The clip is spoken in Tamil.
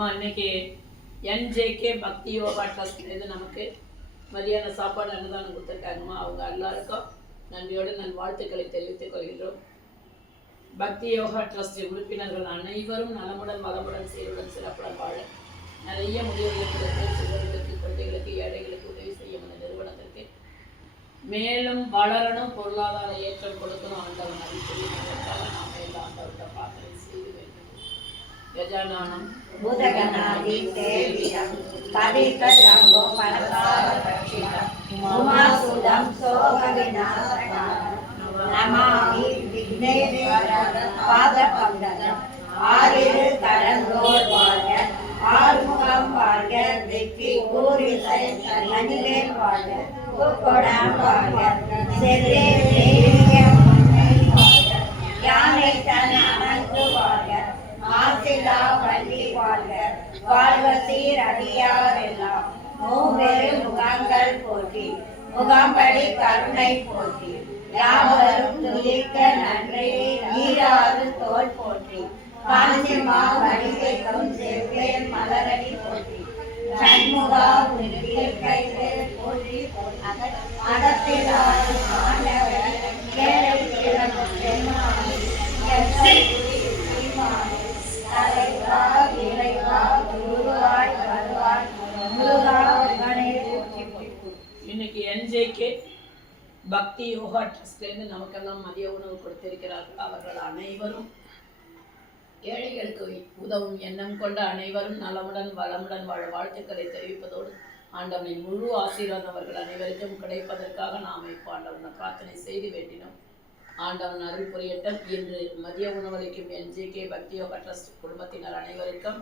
இன்னைக்கு என்ஜேகே பக்தி யோகா ட்ரஸ்ட்லேருந்து நமக்கு மதியான சாப்பாடு அன்னதானம் கொடுத்துருக்காங்கம்மா. அவங்க எல்லாருக்கும் நன்றியோடு நன் வாழ்த்துக்களை தெரிவித்துக் கொள்கின்றோம். பக்தி யோகா ட்ரஸ்ட் உறுப்பினர்கள் அனைவரும் நலமுடன் வளமுடன் சீருடன் சிறப்புடன் வாழ நிறைய முதியோர்களுக்கு, சிறுவர்களுக்கு, குழந்தைகளுக்கு, ஏழைகளுக்கு உதவி செய்யும் இந்த நிறுவனத்திற்கு மேலும் வளரணும், பொருளாதார ஏற்றம் கொடுக்கணும். ஆண்டவன் அறிவித்து நாம் எல்லாம் ஆண்டவர்கிட்ட பிரார்த்தனை செய்து வேண்டும். கஜானனம் பூதகணாதி சேவிதம் கவிதஜம்போ பரசாரபக்ஷிதம் உமாசுதம் சோகவிநாசகாரம் நமாமி விக்னேஸ்வர பாதபங்கஜம். ஆறிரு கரந்தோர் வாழ்க, ஆறுமுகம் வாழ்க, வெற்றி கூறிசை மணிவேல் வாழ்க, கொடாம் வாழ்க, செல்லே யானை தன் அனந்து வாழ்க, மாசிலா வள்ளி வாழ்க, வாழ்க சீர் அடியார் எல்லாம். மூவேறு முகங்கள் போற்றி, முகம்படி கருணை போற்றி, யாவரும் துதிக்க நன்றி நீராறு தோல் போற்றி, காஞ்சிமா வடிவைக்கும் செவ்வேல் மலரடி போற்றி, சண்முகா கைவேல் போற்றி, அகத்திலாறு ஆண்டவர் கேளை கிளம்பும் பெருமானி இன்னைக்கு என்ஜேகே பக்தி யோகா ட்ரஸ்ட்லேருந்து நமக்கெல்லாம் மதிய உணவு கொடுத்திருக்கிறார்கள். அவர்கள் அனைவரும் ஏழைகளுக்கு உதவும் எண்ணம் கொண்ட அனைவரும் நலமுடன் வளமுடன் வாழ வாழ்த்துக்களை தெரிவிப்பதோடு ஆண்டவனின் முழு ஆசீர்வாதம் அவர்கள் அனைவருக்கும் கிடைப்பதற்காக நாம் இப்போ ஆண்டவனை பிரார்த்தனை செய்து வேண்டினோம். ஆண்டவன் அருள் புரியட்டும். இன்று மதிய உணவளிக்கும் என்ஜேகே பக்தி யோகா ட்ரஸ்ட் குடும்பத்தினர் அனைவருக்கும்